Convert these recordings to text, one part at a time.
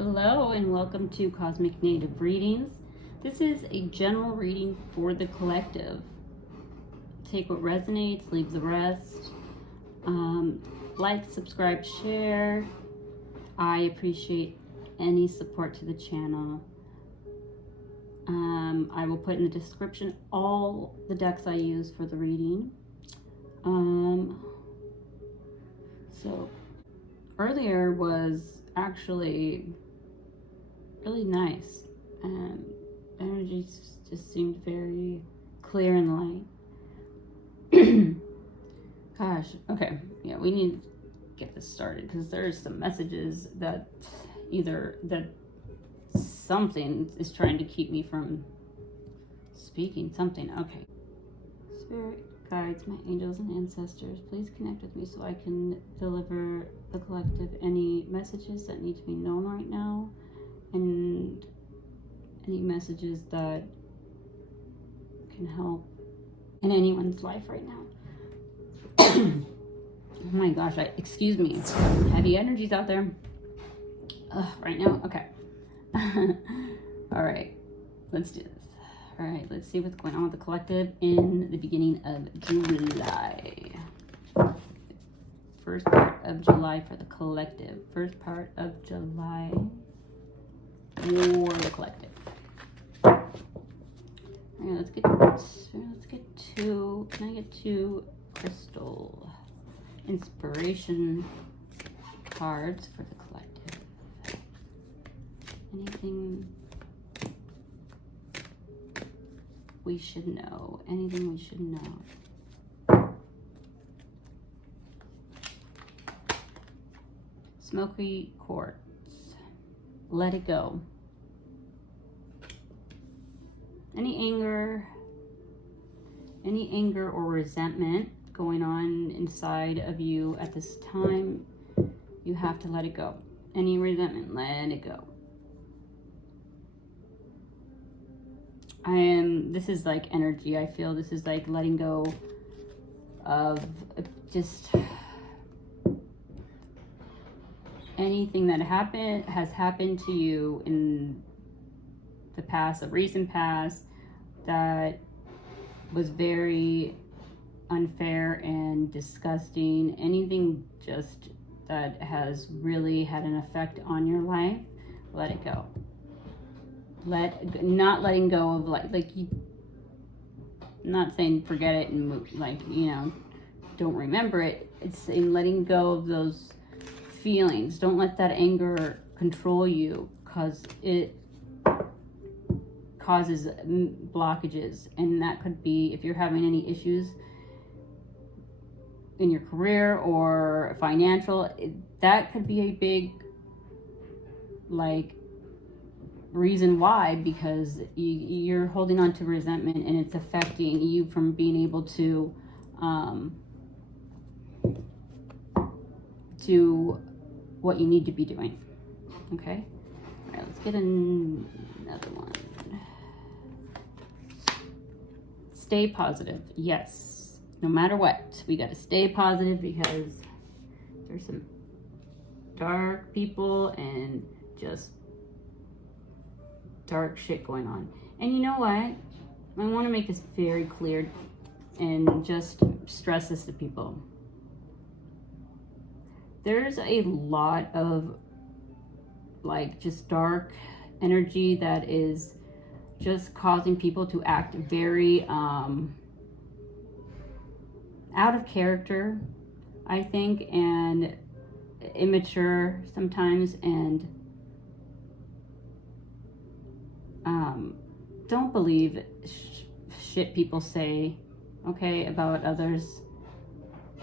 Hello and welcome to Cosmic Native Readings. This is a general reading for the collective. Take what resonates, leave the rest. Like, subscribe, share. I appreciate any support to the channel. I will put in the description all the decks I use for the reading. So earlier was actually really nice, and energy just seemed very clear and light. Gosh, okay, yeah, we need to get this started because there's some messages that something is trying to keep me from speaking something. Okay. Spirit guides, my angels and ancestors, please connect with me so I can deliver the collective any messages that need to be known right now and any messages that can help in anyone's life right now. Oh my gosh, excuse me, heavy energies out there right now. Okay. All right, let's do this. All right, let's see what's going on with the collective in the beginning of July. First part of July for the collective. First part of July for the collective. All right, let's get two. Can I get two crystal inspiration cards for the collective? Anything we should know? Anything we should know? Smoky quartz. Let it go. Any anger or resentment going on inside of you at this time, you have to let it go. Any resentment, let it go. This is like energy. I feel this is like letting go of just anything that has happened to you in the past, the recent past, that was very unfair and disgusting. Anything just that has really had an effect on your life, let it go. Not letting go of not saying forget it and move, don't remember it. It's saying letting go of those feelings. Don't let that anger control you, because it causes blockages, and that could be if you're having any issues in your career or financial. That could be a big reason why, because you're holding on to resentment and it's affecting you from being able to do what you need to be doing. Okay, all right, let's get another one. Stay positive. Yes, no matter what, we got to stay positive, because there's some dark people and just dark shit going on. And you know what? I want to make this very clear and just stress this to people. There's a lot of just dark energy that is just causing people to act very out of character, I think, and immature sometimes, and don't believe shit people say, okay, about others.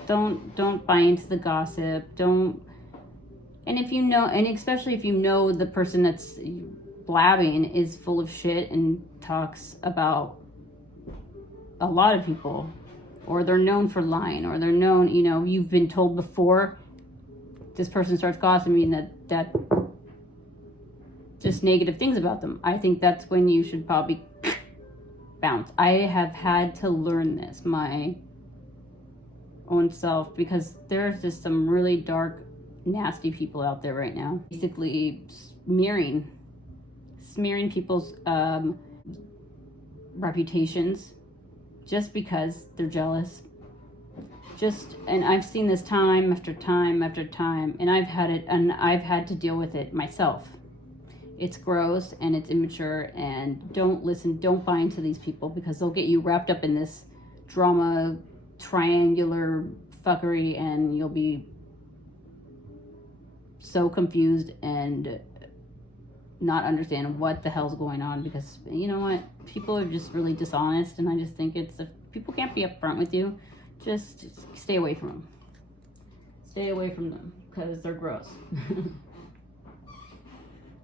Don't buy into the gossip. And if you know, and especially if you know the person that's blabbing is full of shit and talks about a lot of people, or they're known for lying, or they're known, you've been told before this person starts gossiping that just negative things about them, I think that's when you should probably bounce. I have had to learn this my own self, because there's just some really dark nasty people out there right now. Basically smearing people's reputations just because they're jealous. And I've seen this time after time after time, and I've had to deal with it myself. It's gross and it's immature, and don't buy into these people, because they'll get you wrapped up in this drama triangular fuckery, and you'll be so confused and not understand what the hell's going on, because you know what, people are just really dishonest, and I just think if people can't be upfront with you, just stay away from them. Stay away from them, because they're gross.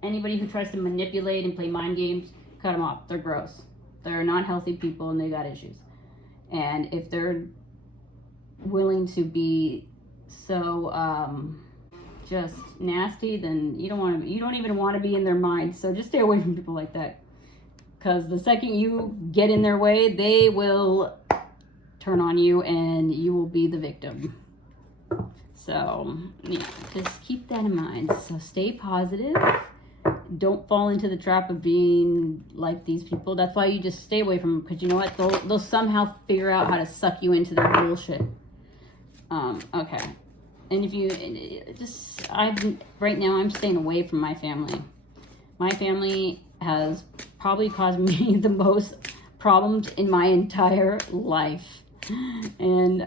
Anybody who tries to manipulate and play mind games, cut them off. They're gross. They're not healthy people, and they got issues. And if they're willing to be so just nasty, then you don't even want to be in their mind. So just stay away from people like that, because the second you get in their way, they will turn on you and you will be the victim. So yeah, just keep that in mind. So stay positive. Don't fall into the trap of being like these people. That's why you just stay away from them, because you know what, they'll somehow figure out how to suck you into their bullshit. Okay. And if you right now I'm staying away from my family. My family has probably caused me the most problems in my entire life. And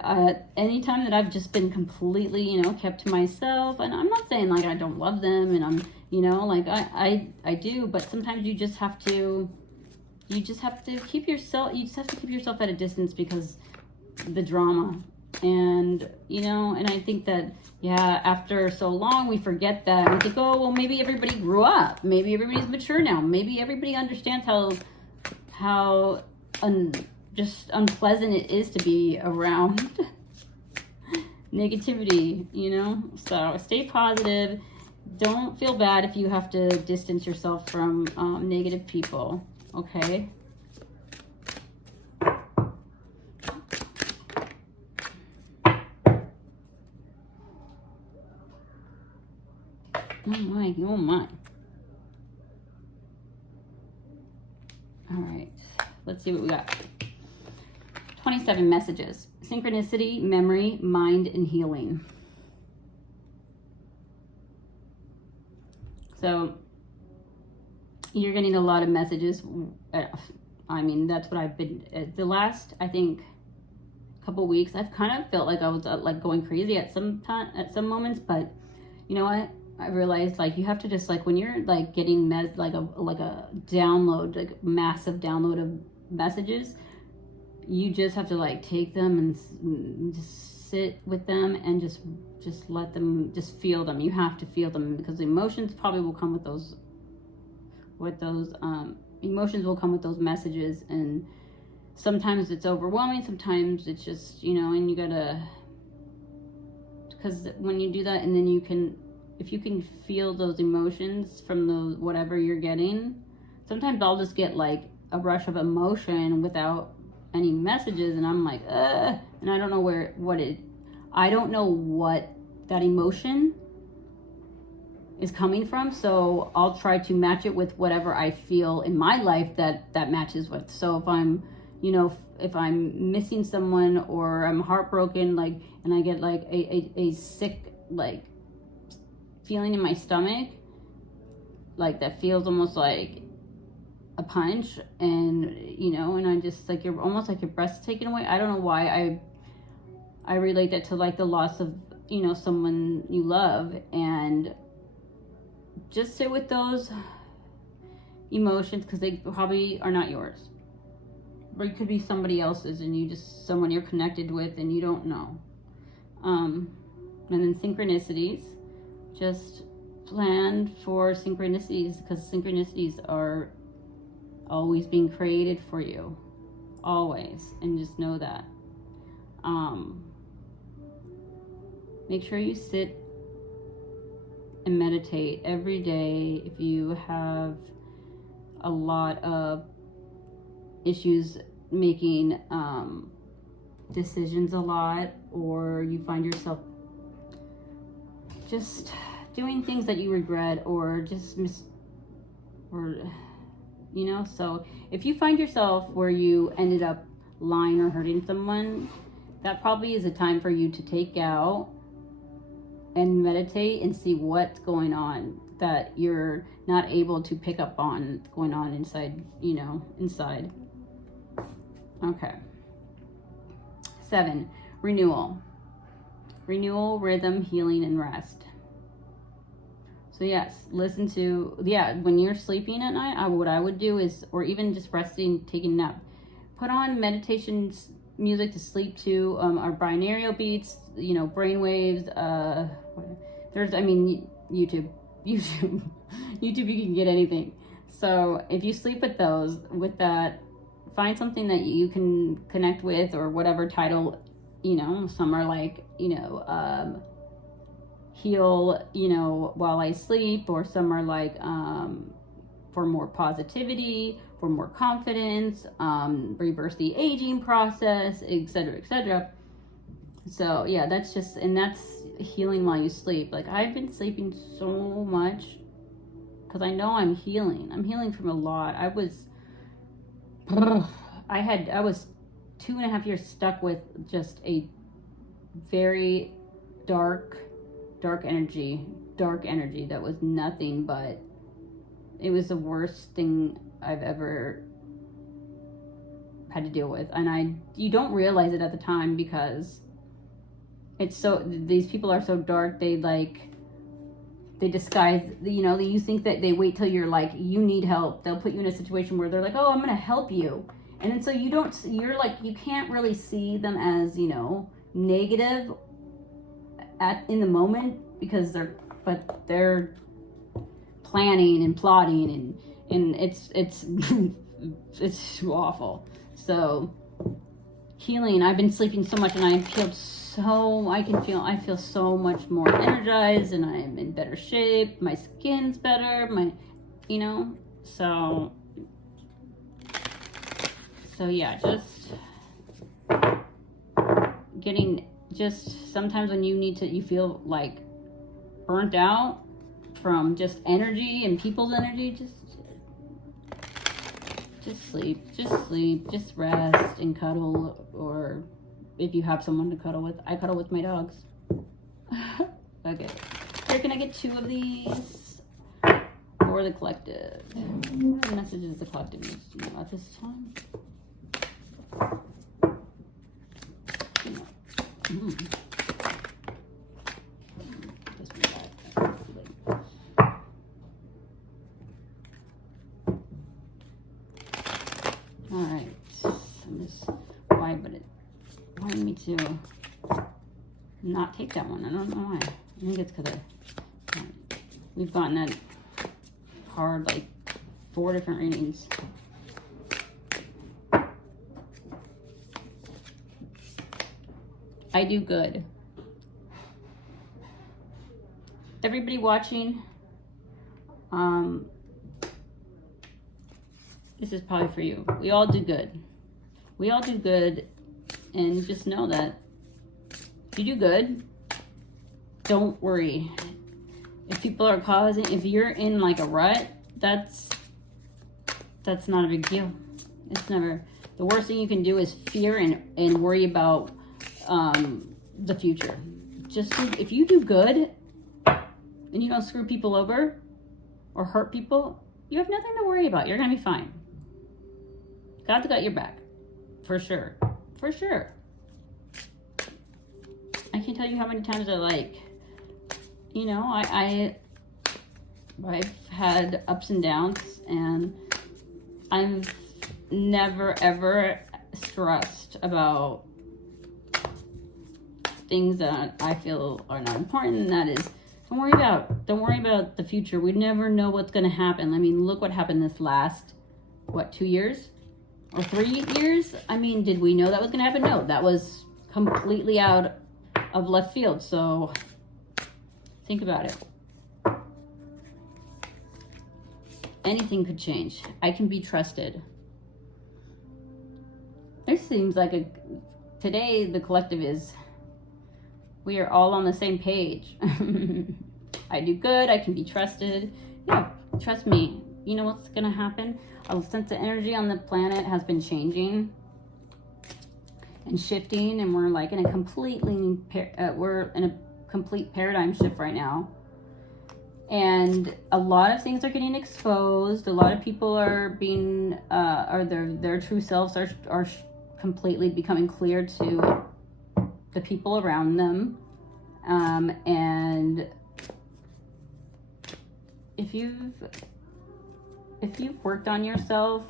anytime that I've just been completely, kept to myself, and I'm not saying like I don't love them, and I'm, like I do, but sometimes you just have to keep yourself at a distance, because the drama. And and I think that, yeah, after so long we forget that. We think, oh well, maybe everybody grew up, maybe everybody's mature now, maybe everybody understands how just unpleasant it is to be around negativity, so stay positive. Don't feel bad if you have to distance yourself from negative people, okay? Oh my. All right, let's see what we got. 27 messages. Synchronicity, memory, mind, and healing. So you're getting a lot of messages. I mean, that's what I've been, the last, I think, couple weeks, I've kind of felt like I was like going crazy at some moments, but you know what? I realized, like, you have to just, like, when you're like getting like a download, like massive download of messages, you just have to like take them and just sit with them and just let them, just feel them. You have to feel them, because the emotions probably will come with those emotions will come with those messages. And sometimes it's overwhelming, sometimes it's just, and you gotta, because when you do that, and then if you can feel those emotions from those, whatever you're getting, sometimes I'll just get like a rush of emotion without any messages, and I'm like, and I don't know I don't know what that emotion is coming from, so I'll try to match it with whatever I feel in my life that matches with. So if I'm, if I'm missing someone, or I'm heartbroken, like, and I get like a sick, like, feeling in my stomach, like that feels almost like a punch, and and I just, like, you're almost like your breath's taken away. I don't know why I relate that to like the loss of someone you love, and just sit with those emotions, because they probably are not yours, or it could be somebody else's, and someone you're connected with and you don't know. And then synchronicities, just plan for synchronicities, because synchronicities are always being created for you, always, and just know that. Make sure you sit and meditate every day. If you have a lot of issues making decisions a lot, or you find yourself just doing things that you regret, or just or, you know. So if you find yourself where you ended up lying or hurting someone, that probably is a time for you to take out and meditate and see what's going on that you're not able to pick up on going on inside, you know, inside. Okay. 7, renewal. Renewal, rhythm, healing, and rest. So yes, listen to, when you're sleeping at night, what I would do is, or even just resting, taking a nap, put on meditation music to sleep to, our binaural beats, you know, brainwaves, YouTube, you can get anything. So if you sleep with those, with that, find something that you can connect with, or whatever title, you know. Some are like, you know, heal, you know, while I sleep, or some are like, for more positivity, for more confidence, reverse the aging process, etc., etc. So yeah, that's just, and that's healing while you sleep. Like, I've been sleeping so much because I know I'm healing. I'm healing from a lot. I was 2.5 years stuck with just a very dark energy that was nothing but, it was the worst thing I've ever had to deal with. And you don't realize it at the time, because it's so, these people are so dark, they disguise, you know, you think that they wait till you're like, you need help. They'll put you in a situation where they're like, oh, I'm gonna help you. And then so you're like, you can't really see them as, you know, negative in the moment, because they're planning and plotting, and it's it's awful. So healing, I've been sleeping so much, and I feel so much more energized, and I'm in better shape, my skin's better, you know. So yeah, just sometimes when you feel like burnt out from just energy and people's energy, just sleep, just rest and cuddle, or if you have someone to cuddle with. I cuddle with my dogs. Okay, here, can I get 2 of these for the collective? What messages the collective needs to know at this time? Alright, why but it wanted me to not take that one. I don't know why. I think it's because we've gotten that card like 4 different readings. I do good. Everybody watching, this is probably for you. We all do good. We all do good, and just know that if you do good, don't worry. If people are if you're in like a rut, that's not a big deal. It's never, the worst thing you can do is fear and worry about the future. Just if you do good and you don't screw people over or hurt people, you have nothing to worry about. You're gonna be fine. God's got your back, for sure, for sure. I can't tell you how many times you know, I've had ups and downs, and I've never ever stressed about things that I feel are not important, and that is, don't worry about the future. We never know what's going to happen. I mean, look what happened this last, 2 years or 3 years? I mean, did we know that was going to happen? No, that was completely out of left field. So think about it. Anything could change. I can be trusted. This seems like today the collective is We are all on the same page. I do good. I can be trusted. Yeah, trust me. You know what's going to happen? A sense of energy on the planet has been changing and shifting, and we're like in a completely, we're in a complete paradigm shift right now. And a lot of things are getting exposed. A lot of people are being, their true selves are completely becoming clear to the people around them. And if you've worked on yourself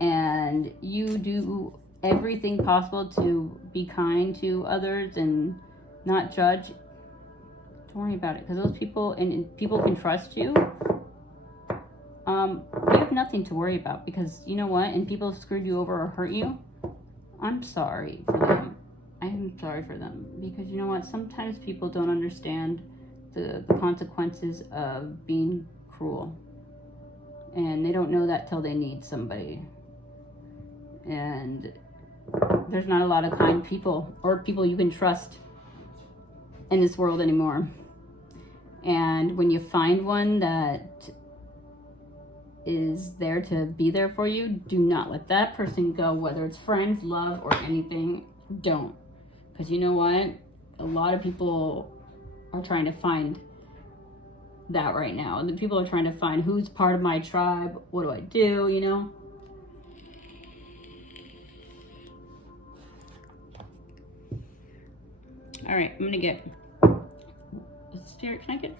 and you do everything possible to be kind to others and not judge, don't worry about it, because those people and people can trust you. You have nothing to worry about, because you know what? And people have screwed you over or hurt you. I'm sorry for them. I'm sorry for them, because you know what? Sometimes people don't understand the consequences of being cruel, and they don't know that till they need somebody. And there's not a lot of kind people or people you can trust in this world anymore. And when you find one that is there to be there for you, do not let that person go, whether it's friends, love, or anything. Don't. Because you know what? A lot of people are trying to find that right now. The people are trying to find who's part of my tribe. What do I do, you know? All right, I'm going to get... Spirit, can I get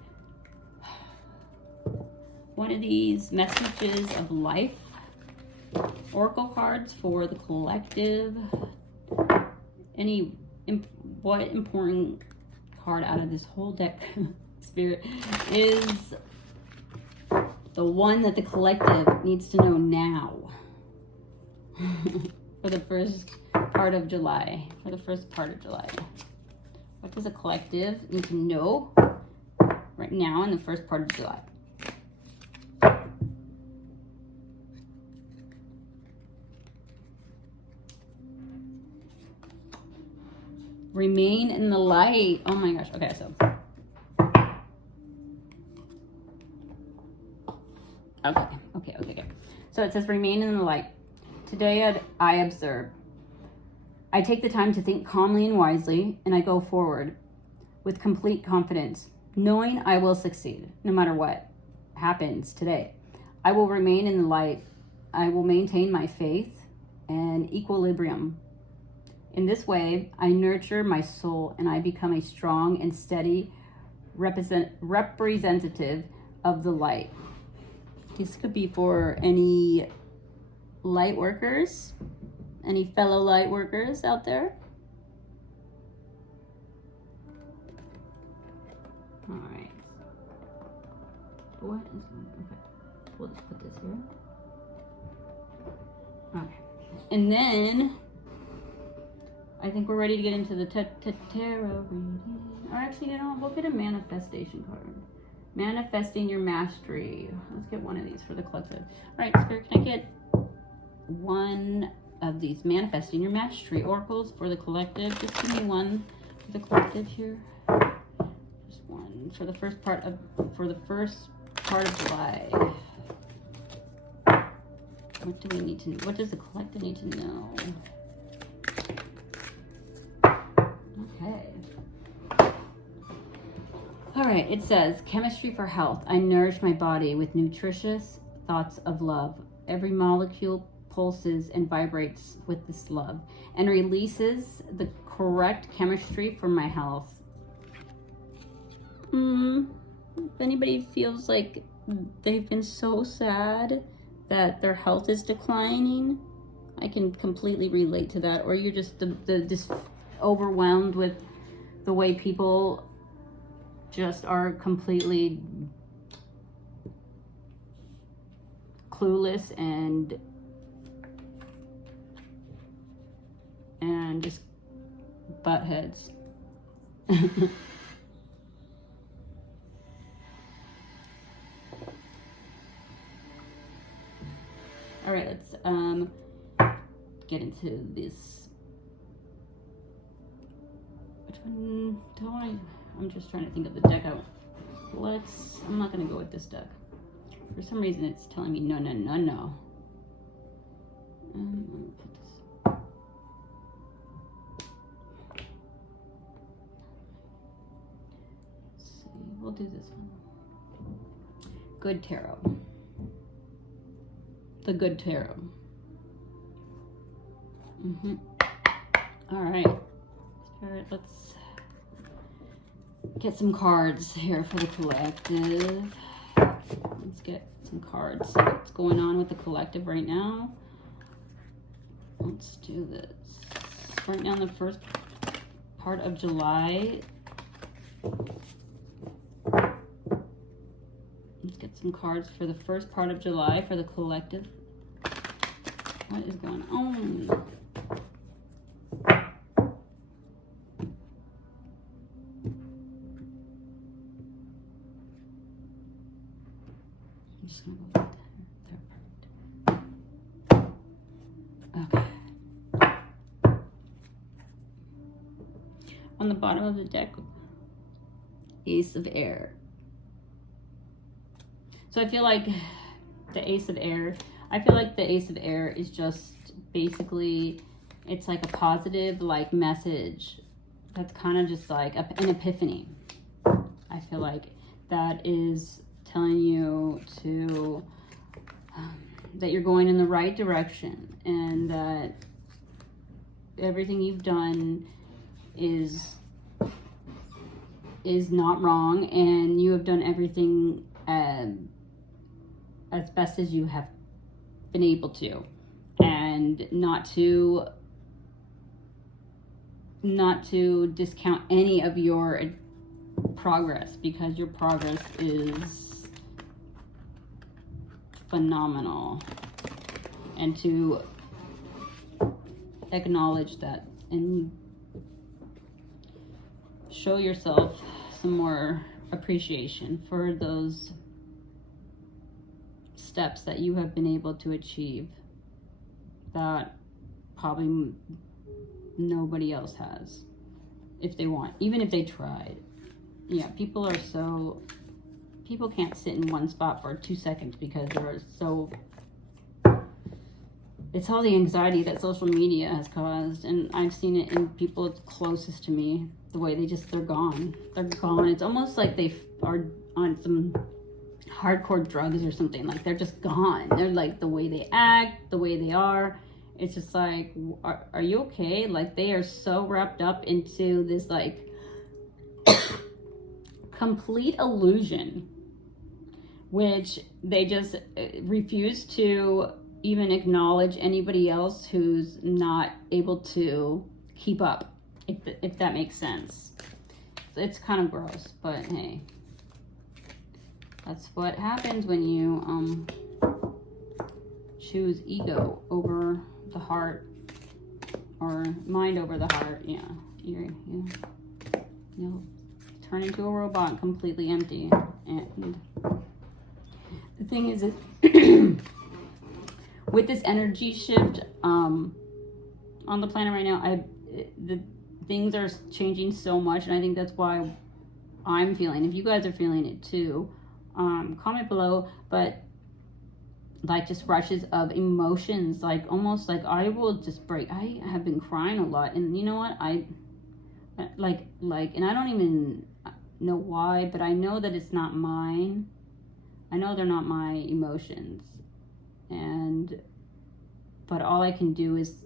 one of these messages of life oracle cards for the collective? What important card out of this whole deck, Spirit, is the one that the collective needs to know now for the first part of July? What does a collective need to know right now in the first part of July? Remain in the light. Oh my gosh. Okay, so. Okay. So it says remain in the light. Today I observe. I take the time to think calmly and wisely, and I go forward with complete confidence, knowing I will succeed no matter what happens today. I will remain in the light. I will maintain my faith and equilibrium. In this way, I nurture my soul and I become a strong and steady representative of the light. This could be for any light workers, any fellow light workers out there. All right. What is, okay. We'll just put this here. Okay. And then I think we're ready to get into the tarot reading. Or actually, you know what? We'll get a manifestation card. Manifesting your mastery. Let's get one of these for the collective. All right, Spirit, can I get one of these manifesting your mastery oracles for the collective? Just give me one for the collective here. Just one for the first part of July. What do we need to know? What does the collective need to know? Okay. All right, it says, chemistry for health. I nourish my body with nutritious thoughts of love. Every molecule pulses and vibrates with this love and releases the correct chemistry for my health. If anybody feels like they've been so sad that their health is declining, I can completely relate to that. Or you're just just overwhelmed with the way people just are completely clueless and just butt heads. All right, let's get into this. Which I'm just trying to think of the deck out. I'm not going to go with this deck. For some reason, it's telling me no, no, no, no. I'm going to put this. Let's see. We'll do this one. Good Tarot. The Good Tarot. All right. Spirit, let's get some cards here for the collective. Let's get some cards. See what's going on with the collective right now. Let's do this. Right now, the first part of July. Let's get some cards for the first part of July for the collective. What is going on? I'm just gonna go with that. There, perfect. Okay. On the bottom of the deck, Ace of Air. So I feel like the Ace of Air is just basically, it's like a positive like message that's kind of just like an epiphany. I feel like that is telling you to that you're going in the right direction, and that everything you've done is not wrong, and you have done everything as best as you have been able to, and not to discount any of your progress, because your progress is phenomenal, and to acknowledge that and show yourself some more appreciation for those steps that you have been able to achieve that probably nobody else has, if they want, even if they tried. Yeah, people can't sit in one spot for 2 seconds because they're so, it's all the anxiety that social media has caused, and I've seen it in people closest to me, the way they're gone. It's almost like they are on some hardcore drugs or something. Like, they're just gone. They're like, the way they act, the way they are, it's just like, are you okay? Like, they are so wrapped up into this like complete illusion, which they just refuse to even acknowledge anybody else who's not able to keep up, if that makes sense. It's kind of gross, but hey, that's what happens when you choose ego over the heart, or mind over the heart. Yeah, you'll turn into a robot, completely empty. And the thing is with this energy shift on the planet right now, the things are changing so much, and I think that's why I'm feeling. If you guys are feeling it too, comment below. But like, just rushes of emotions, like almost like I will just break. I have been crying a lot, and you know what, I like and I don't even know why, but I know that it's not mine. I know they're not my emotions, but all I can do is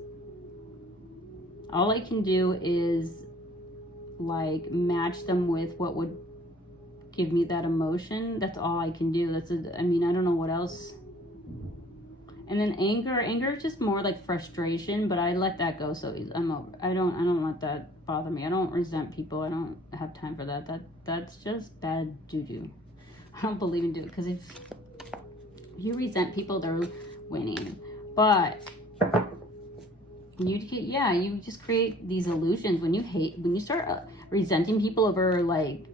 like match them with what would give me that emotion. That's all I can do. I mean, I don't know what else. And then anger is just more like frustration, but I let that go so easy. I'm over. I don't let that bother me. I don't resent people. I don't have time for that. That's just bad juju. I don't believe in because if you resent people, they're winning. But you just create these illusions when you start resenting people over like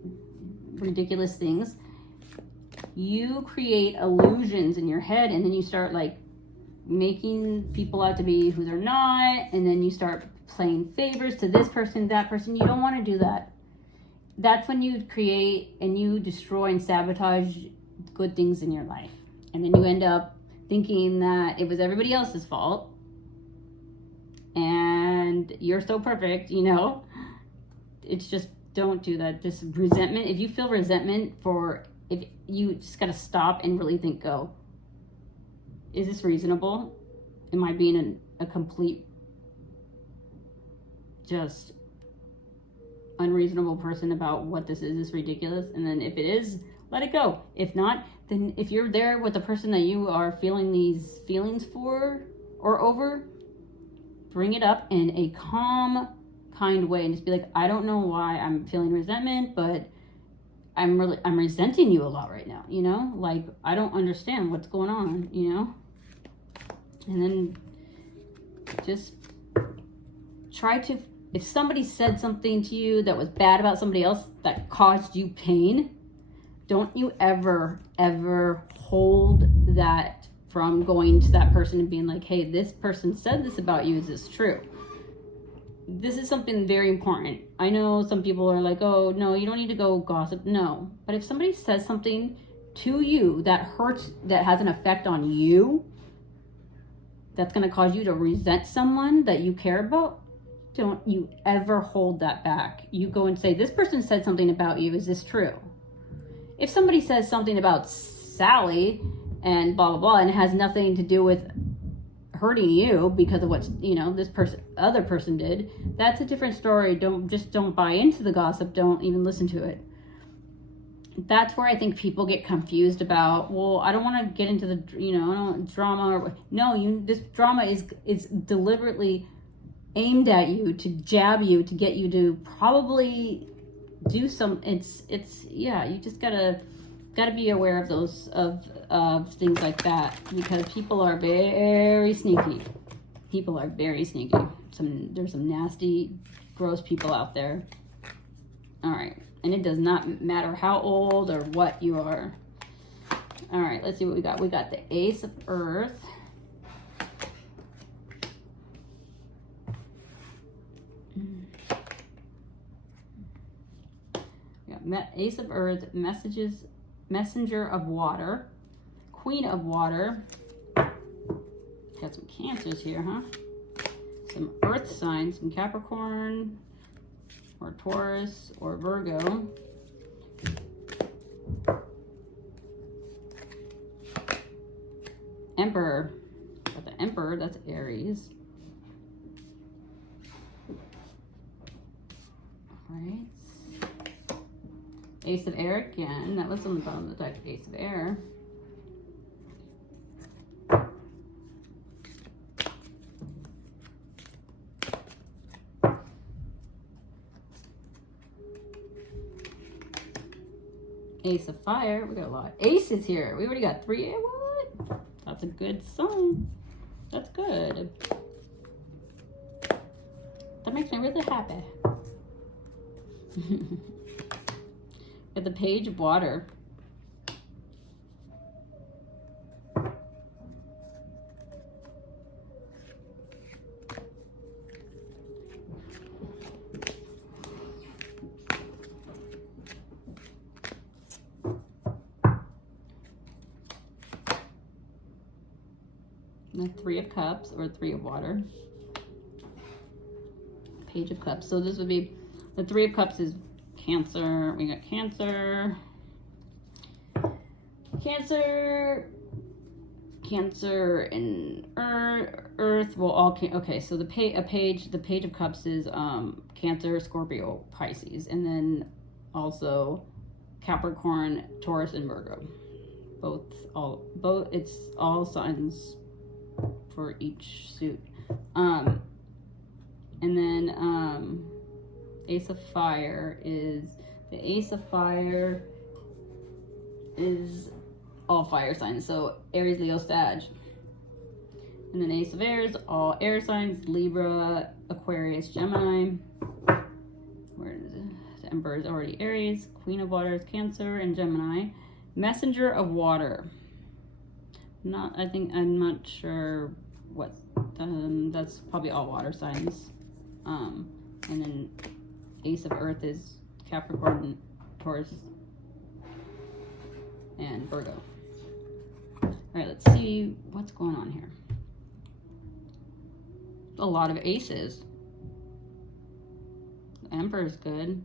ridiculous things. You create illusions in your head, and then you start like making people out to be who they're not, and then you start playing favors to this person, that person. You don't want to do that. That's when you create and you destroy and sabotage good things in your life. And then you end up thinking that it was everybody else's fault. And you're so perfect, you know. It's just, don't do that. This resentment, if you feel resentment if you just got to stop and really think, go, is this reasonable? Am I being a complete, just unreasonable person about what this is? Is this ridiculous? And then if it is, let it go. If not, then if you're there with the person that you are feeling these feelings for or over, bring it up in a calm, kind way and just be like, I don't know why I'm feeling resentment, but I'm resenting you a lot right now, you know? Like, I don't understand what's going on, you know? And then just try to, if somebody said something to you that was bad about somebody else that caused you pain, don't you ever hold that from going to that person and being like, hey, this person said this about you. Is this true? This is something very important. I know some people are like, oh, no, you don't need to go gossip. No. But if somebody says something to you that hurts, that has an effect on you, that's going to cause you to resent someone that you care about, don't you ever hold that back. You go and say, this person said something about you. Is this true? If somebody says something about Sally and blah, blah, blah, and it has nothing to do with hurting you because of what, you know, this other person did, that's a different story. Don't buy into the gossip. Don't even listen to it. That's where I think people get confused about, well, I don't want to get into the, you know, drama. No, this drama is deliberately aimed at you to jab you, to get you to probably do some, yeah, you just gotta be aware of those, of things like that, because people are very sneaky. People are very sneaky. There's some nasty, gross people out there. All right. And it does not matter how old or what you are. All right, let's see what we got. We got the Ace of Earth. We got Ace of Earth, Messenger of Water, Queen of Water. Got some Cancers here, huh? Some Earth signs, some Capricorn, or Taurus, or Virgo. Emperor. Got the Emperor, that's Aries. Alright. Ace of Air again. That was on the bottom of the deck, Ace of Air. Ace of Fire. We got a lot of aces here. We already got 3. What? That's a good sign. That's good. That makes me really happy. Got the Page of Water. The 3 of Cups, or 3 of Water. Page of Cups. So this would be, the 3 of Cups is Cancer. We got Cancer. Cancer and Earth. Well, all okay. So the Page of Cups is Cancer, Scorpio, Pisces, and then also Capricorn, Taurus, and Virgo. Both. It's all signs for each suit. And then Ace of Fire is all fire signs, so Aries, Leo, Sag. And then Ace of Air is all air signs, Libra, Aquarius, Gemini. Where is it? The Emperor is already Aries, Queen of Water is Cancer and Gemini. Messenger of Water. I'm not sure what, that's probably all water signs. And then Ace of Earth is Capricorn, Taurus, and Virgo. All right, let's see what's going on here. A lot of aces. The Emperor's good.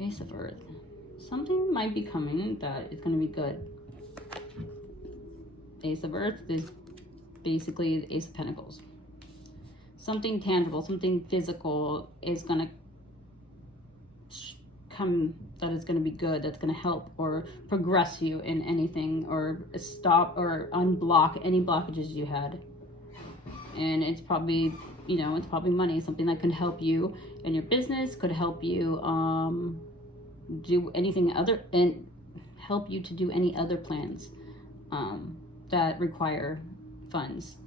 Ace of Earth. Something might be coming that is going to be good. Ace of Earth is basically the Ace of Pentacles. Something tangible, something physical is going to come that is going to be good, that's going to help or progress you in anything, or stop or unblock any blockages you had. And it's probably, you know, it's probably money, something that can help you in your business, could help you do anything other, and help you to do any other plans that require funds.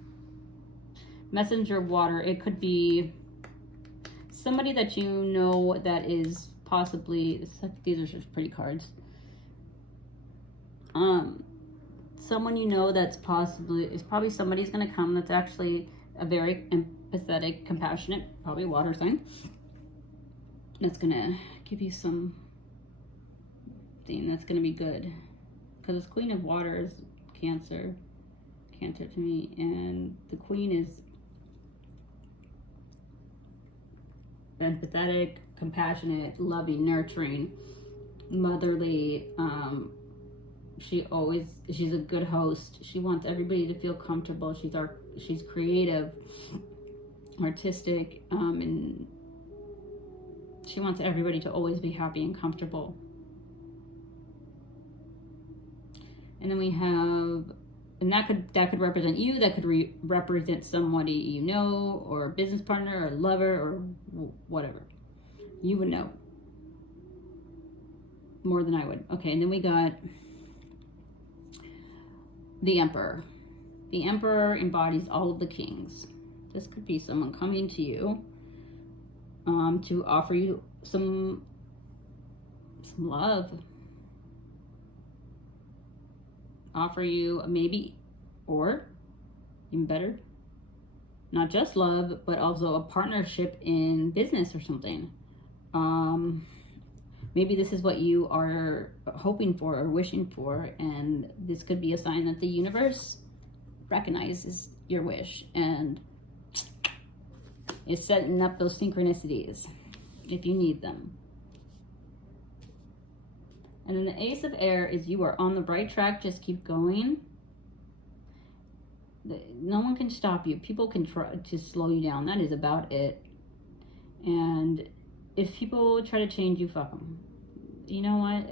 Messenger of Water, it could be somebody that you know that is possibly, these are just pretty cards. Someone you know that's probably somebody's going to come that's actually a very empathetic, compassionate, probably water sign. That's going to give you some thing that's going to be good. Because this Queen of Water is Cancer to me, and the Queen is empathetic, compassionate, loving, nurturing, motherly. She's a good host. She wants everybody to feel comfortable. She's creative, artistic, and she wants everybody to always be happy and comfortable. And then we have, and that could represent you, that could represent somebody you know, or a business partner, or a lover, or whatever. You would know more than I would. Okay, and then we got the Emperor. The Emperor embodies all of the kings. This could be someone coming to you to offer you some love. Offer you maybe, or even better, not just love, but also a partnership in business or something. Maybe this is what you are hoping for or wishing for, and this could be a sign that the universe recognizes your wish and is setting up those synchronicities if you need them. And then the Ace of Air is you are on the right track, just keep going. No one can stop you. People can try to slow you down. That is about it. And if people try to change you, fuck them. You know what?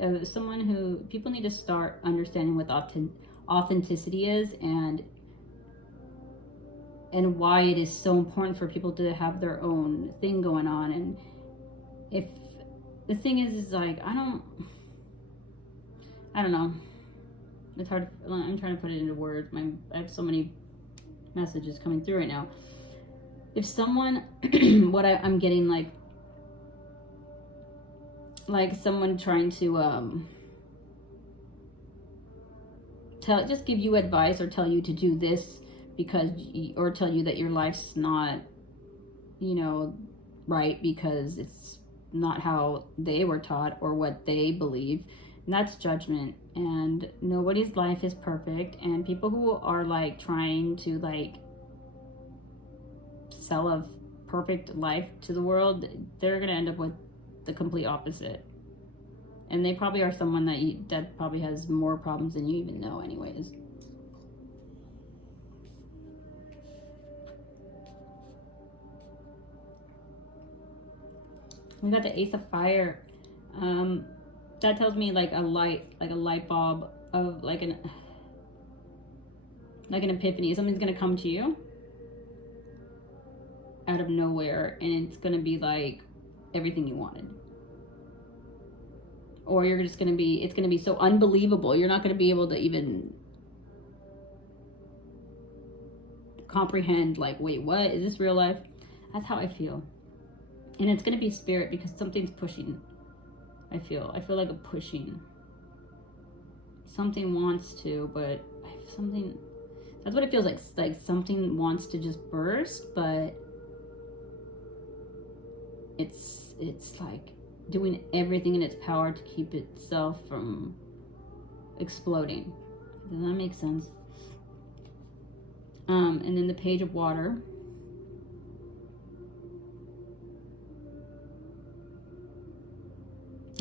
People need to start understanding what authenticity is, and why it is so important for people to have their own thing going on. And if the thing is like, I don't know. It's hard. I'm trying to put it into words. I have so many messages coming through right now. If someone, what I'm getting like someone trying to just give you advice or tell you to do this or tell you that your life's not, right because it's not how they were taught or what they believe. And that's judgment, and nobody's life is perfect, and people who are trying to sell a perfect life to the world, they're gonna end up with the complete opposite. And they probably are someone that probably has more problems than you even know anyways. We got the Ace of Fire. That tells me a light bulb of an epiphany. Something's gonna come to you out of nowhere, and it's gonna be everything you wanted. Or it's gonna be so unbelievable, you're not gonna be able to even comprehend, wait, what? Is this real life? That's how I feel. And it's gonna be spirit, because something's pushing. I feel like a pushing. Something wants to, but that's what it feels like. Like something wants to just burst, but it's like doing everything in its power to keep itself from exploding. Does that make sense? And then the Page of Water.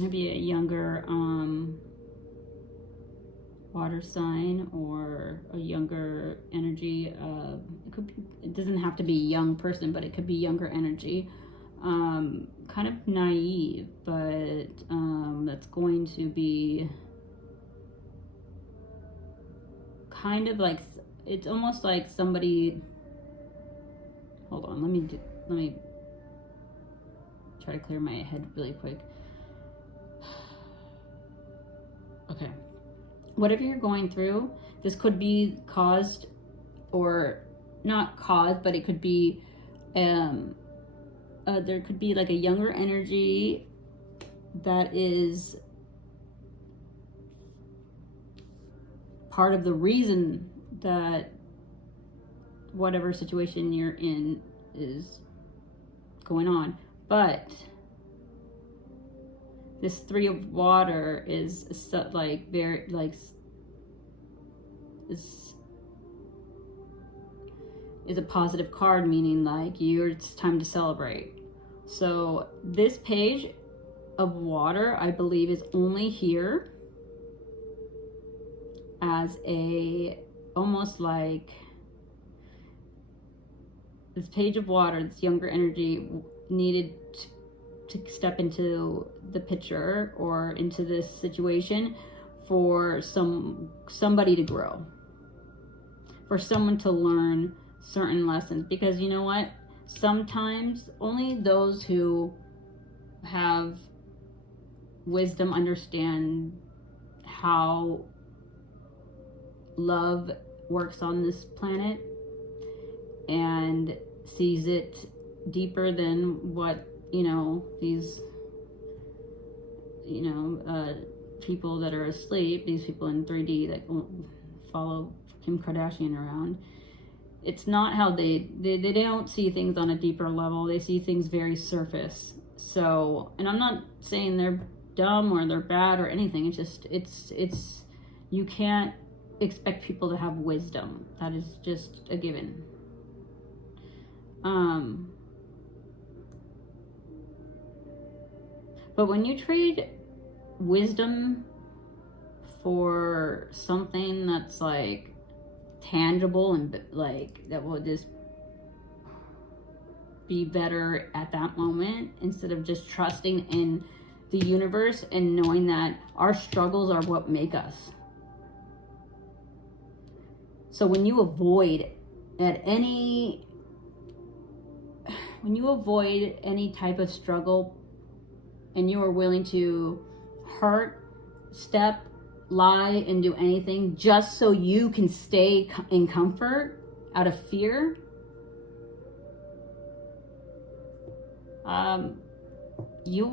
Maybe a younger water sign, or a younger energy. It could be, it doesn't have to be a young person, but it could be younger energy. Kind of naive, but that's going to be kind of like, it's almost like somebody, hold on, let me try to clear my head really quick. Okay, whatever you're going through, this could be caused, or not caused, but it could be there could be like a younger energy that is part of the reason that whatever situation you're in is going on. But this Three of Water is like very like is a positive card, meaning like it's time to celebrate. So this Page of Water, I believe, is only here as a, almost like this Page of Water, this younger energy needed to step into the picture or into this situation for somebody to grow, for someone to learn certain lessons. Because you know what, sometimes only those who have wisdom understand how love works on this planet and sees it deeper than what, you know, these, you know, people that are asleep, these people in 3D that follow Kim Kardashian around. It's not how they don't see things on a deeper level. They see things very surface. So, and I'm not saying they're dumb or they're bad or anything. It's just, it's you can't expect people to have wisdom. That is just a given. But when you trade wisdom for something that's like tangible and like that will just be better at that moment, instead of just trusting in the universe and knowing that our struggles are what make us. So when you avoid any type of struggle, and you are willing to hurt, step, lie, and do anything just so you can stay in comfort out of fear, you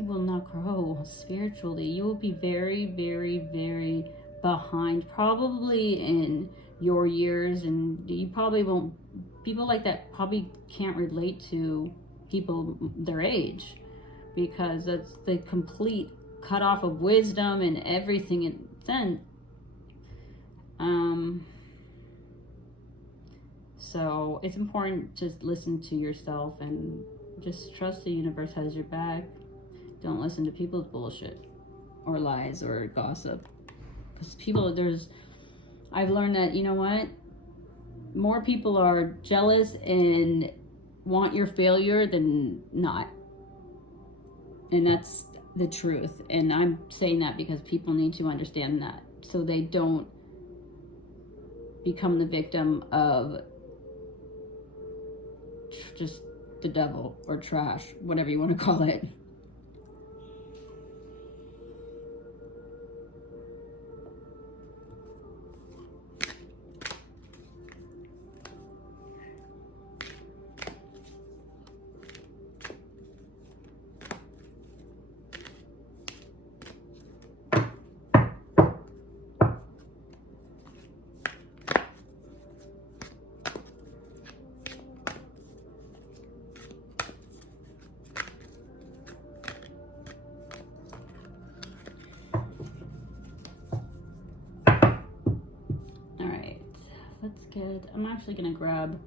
will not grow spiritually. You will be very, very, very behind, probably in your years, and you probably won't. People like that probably can't relate to people their age, because that's the complete cutoff of wisdom and everything. And then, so it's important to listen to yourself and just trust the universe has your back. Don't listen to people's bullshit or lies or gossip, because I've learned that, you know what, more people are jealous and want your failure than not. And that's the truth. And I'm saying that because people need to understand that, so they don't become the victim of just the devil or trash, whatever you want to call it. let's get, I'm actually gonna grab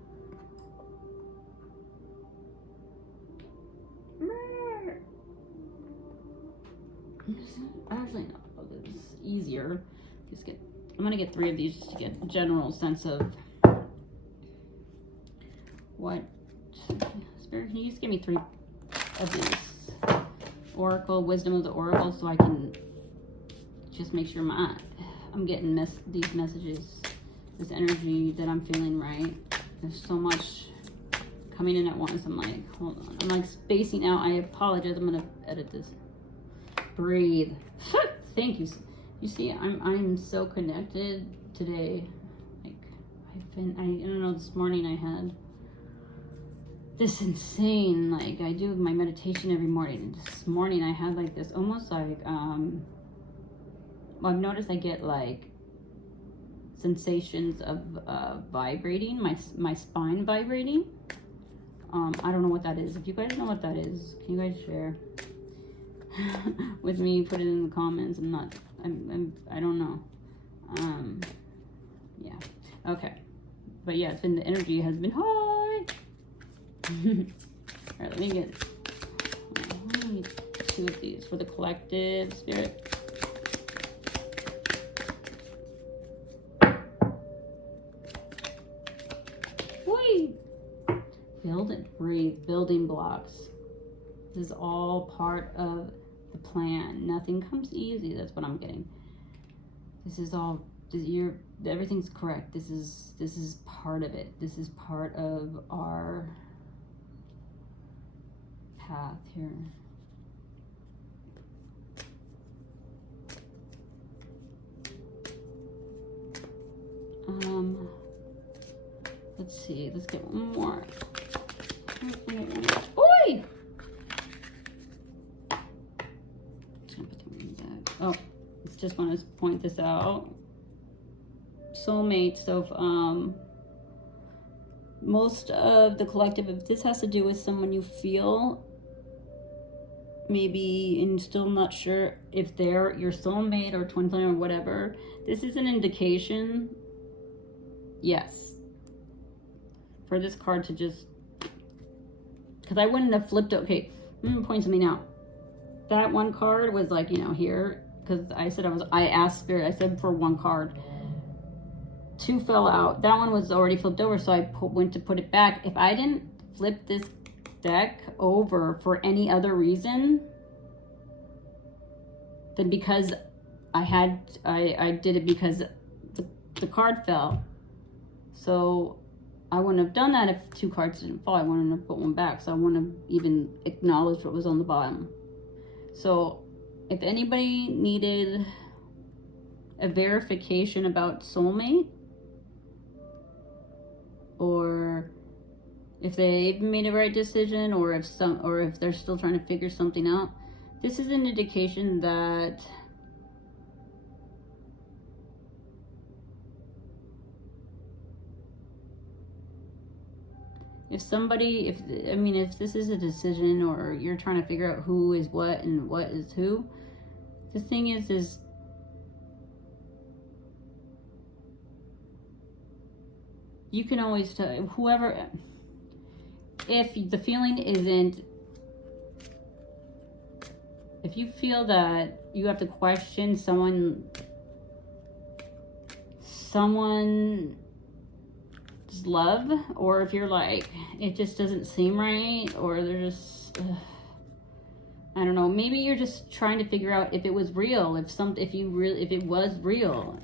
actually no, this is easier. Just get, I'm gonna get 3 of these just to get a general sense of what. Spirit, can you just give me 3 of these? Oracle, wisdom of the oracle, so I can just make sure I'm getting these messages, this energy that I'm feeling right. There's so much coming in at once. I'm like, hold on. I'm like spacing out. I apologize. I'm gonna edit this. Breathe. Thank you. You see, I'm so connected today. Like I don't know, this morning I had this insane, like I do my meditation every morning. This morning I had like this almost like I've noticed I get like sensations of vibrating, my spine vibrating. I don't know what that is. If you guys know what that is, can you guys share with me? Put it in the comments. I don't know. Yeah. Okay. But yeah, it's been, the energy has been high. All right, let me get 2 of these for the collective spirit. Wait. Build and breathe. Building blocks. This is all part of the plan. Nothing comes easy. That's what I'm getting. This is all. Everything's correct. This is part of it. This is part of our path here. Let's see. Let's get one more. Oi! Oh, just want to point this out. Soulmate. So, most of the collective, if this has to do with someone you feel maybe and still not sure if they're your soulmate or twin flame or whatever, this is an indication, yes, for this card to just, because I wouldn't have flipped it. Okay, I'm gonna point something out. That one card was like, you know, here, because I asked Spirit, I said for 1 card. 2 fell out. That one was already flipped over, so I went to put it back. If I didn't flip this deck over for any other reason than because I did it because the card fell. So I wouldn't have done that if 2 cards didn't fall. I wouldn't have put 1 back, so I wouldn't have even acknowledged what was on the bottom. So if anybody needed a verification about soulmate, or if they made a right decision, or if they're still trying to figure something out, this is an indication that if this is a decision, or you're trying to figure out who is what and what is who, the thing is you can always tell whoever, if the feeling isn't, if you feel that you have to question someone's love, or if you're like, it just doesn't seem right, or they're just, I don't know, maybe you're just trying to figure out if it was real, if it was real.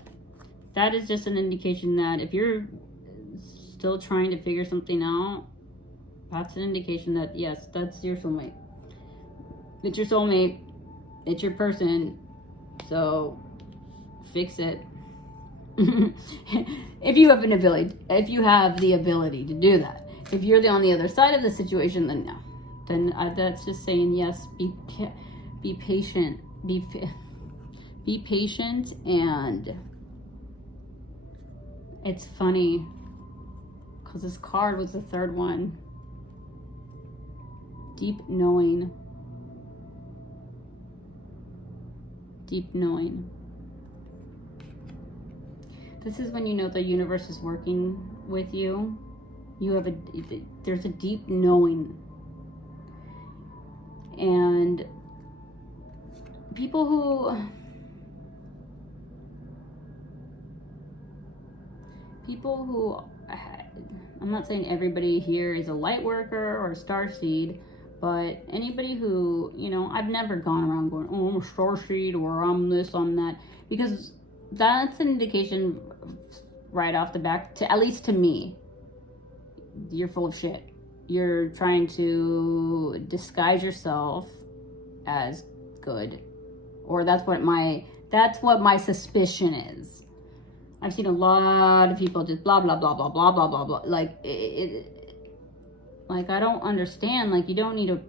That is just an indication that if you're still trying to figure something out, that's an indication that yes, that's your soulmate. It's your soulmate. It's your person. So fix it. If you have the ability to do that. If you're on the other side of the situation, then no. Then that's just saying yes. Be patient. Be patient. And it's funny because this card was the 3rd one. Deep knowing. Deep knowing. This is when you know the universe is working with you. There's a deep knowing. And people who I'm not saying everybody here is a light worker or a starseed, but anybody who, you know, I've never gone around going, oh, I'm a starseed, or I'm this, I'm that, because that's an indication right off the back, to at least to me, you're full of shit. You're trying to disguise yourself as good, or that's what my suspicion is. I've seen a lot of people just blah blah blah blah blah blah blah blah. Like like I don't understand. Like you don't need to.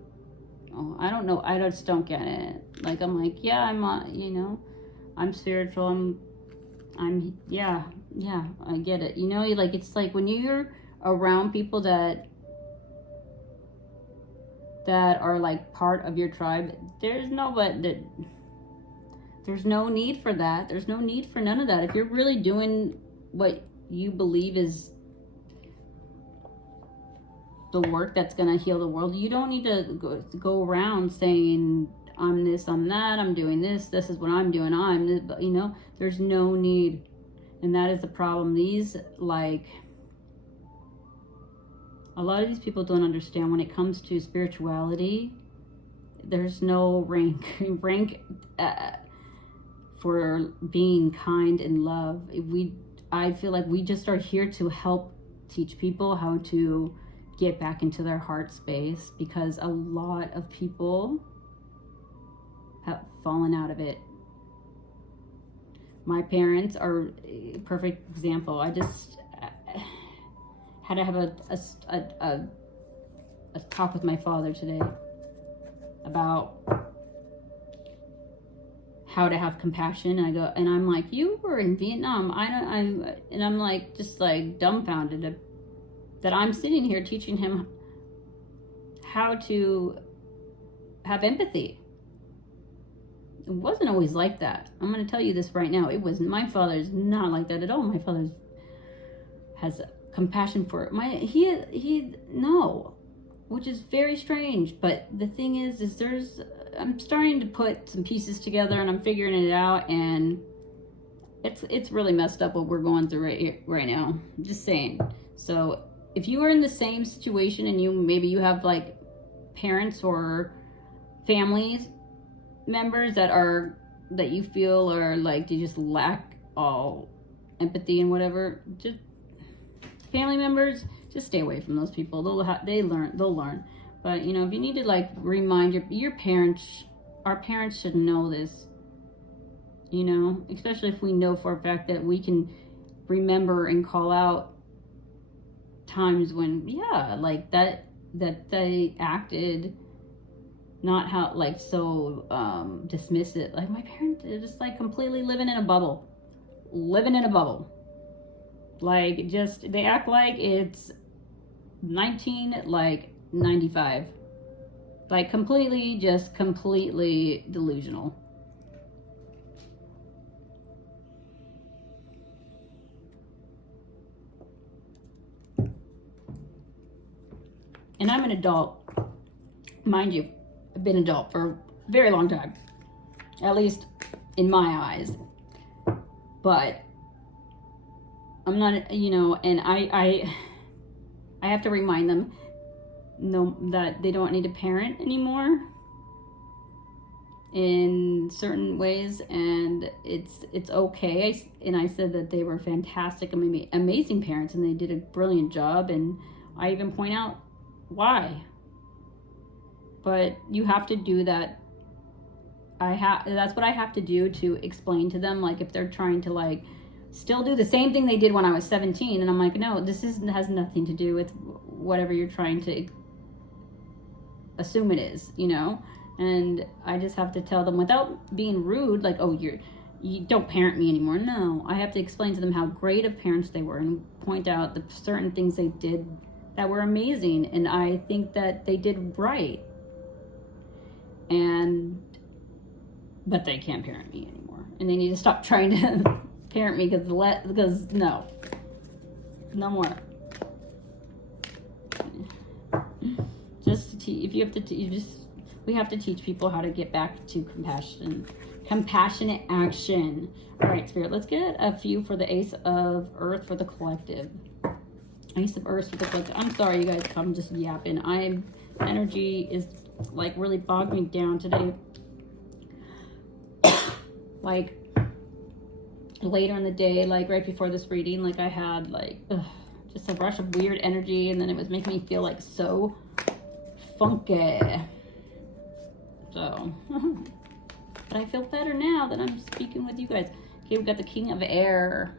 Oh, I don't know. I just don't get it. Like I'm like, yeah, I'm you know, I'm spiritual. I'm yeah. I get it. You know, like it's like when you're around people that are like part of your tribe. There's no need for that. There's no need for none of that. If you're really doing what you believe is the work that's going to heal the world, you don't need to go around saying, I'm this, I'm that, I'm doing this is what I'm doing, I'm this, you know, there's no need. And that is the problem. These, like, a lot of these people don't understand when it comes to spirituality, there's no rank for being kind and love. I feel like we just are here to help teach people how to get back into their heart space, because a lot of people have fallen out of it. My parents are a perfect example. I just had to have a talk with my father today about how to have compassion. And I'm like, you were in Vietnam. I'm like, just like dumbfounded that I'm sitting here teaching him how to have empathy. It wasn't always like that. I'm going to tell you this right now. It wasn't. My father's not like that at all. My father has compassion for no, which is very strange. But the thing is I'm starting to put some pieces together and I'm figuring it out, and it's really messed up what we're going through right now. I'm just saying. So if you are in the same situation and you have like parents or family members that you feel are like, they just lack all empathy and whatever, just family members, just stay away from those people. They'll learn. But you know, if you need to like remind your parents, our parents should know this, you know, especially if we know for a fact that we can remember and call out times when, yeah, like that they acted not how, like, so dismissive. Like my parents are just like completely living in a bubble. Like, just, they act like it's 1995. Like completely delusional. And I'm an adult. Mind you, I've been an adult for a very long time. At least in my eyes. But I'm not, you know, and I have to remind them that they don't need a parent anymore in certain ways, and it's okay. I said that they were fantastic, amazing parents, and they did a brilliant job, and I even point out why. But you have to do that. That's what I have to do to explain to them, like if they're trying to like still do the same thing they did when I was 17, and I'm like, no, this has nothing to do with whatever you're trying to assume it is, you know. And I just have to tell them without being rude, like, oh, you don't parent me anymore. No, I have to explain to them how great of parents they were and point out the certain things they did that were amazing, and I think that they did right. But they can't parent me anymore, and they need to stop trying to parent me because no more. Just if you have to, we have to teach people how to get back to compassionate action. All right, Spirit, let's get a few for the Ace of Earth for the collective. Ace of Earth for the collective. I'm sorry, you guys, I'm just yapping. Energy is like really bogged me down today. Like later in the day, like right before this reading, like I had like just a rush of weird energy, and then it was making me feel like so funky. So, but I feel better now that I'm speaking with you guys. Okay, we've got the King of Air.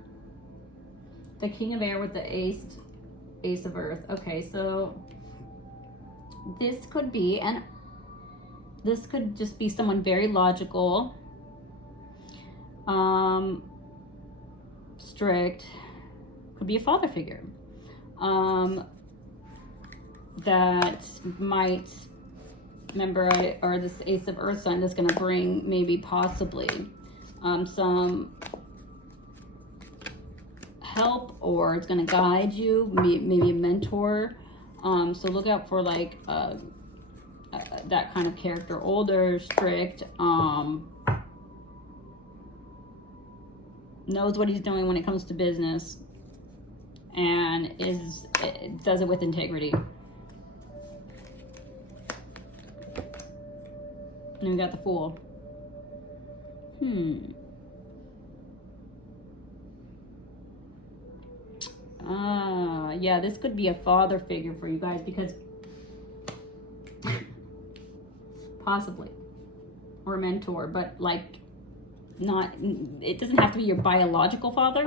The King of Air with the Ace of Earth. Okay, so this could be, and this could just be someone very logical, strict. Could be a father figure that might, remember, or this Ace of Earth sign that's going to bring maybe possibly some help, or it's going to guide you, maybe a mentor. So look out for like that kind of character, older, strict, knows what he's doing when it comes to business, and does it with integrity. And we got the Fool. Yeah, this could be a father figure for you guys, because possibly, or a mentor, but like not, it doesn't have to be your biological father.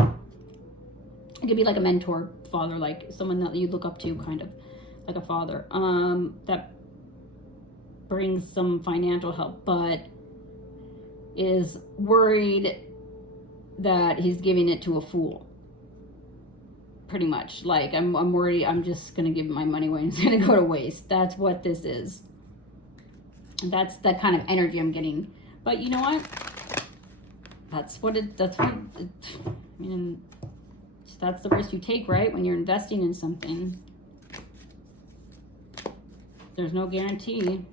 It could be like a mentor father, like someone that you look up to, kind of like a father, that brings some financial help, but is worried that he's giving it to a fool. Pretty much, like I'm worried I'm just gonna give my money away and it's gonna go to waste. That's what this is. That's the kind of energy I'm getting. But you know what? That's what I mean, that's the risk you take, right? When you're investing in something, there's no guarantee.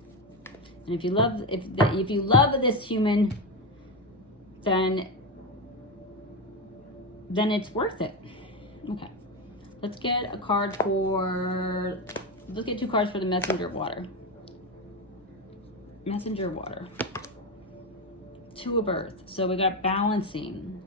And if you love this human, then it's worth it. Okay. Let's get a card for, let's get 2 cards for the Messenger of Water. Messenger of Water. 2 of Earth. So we got balancing.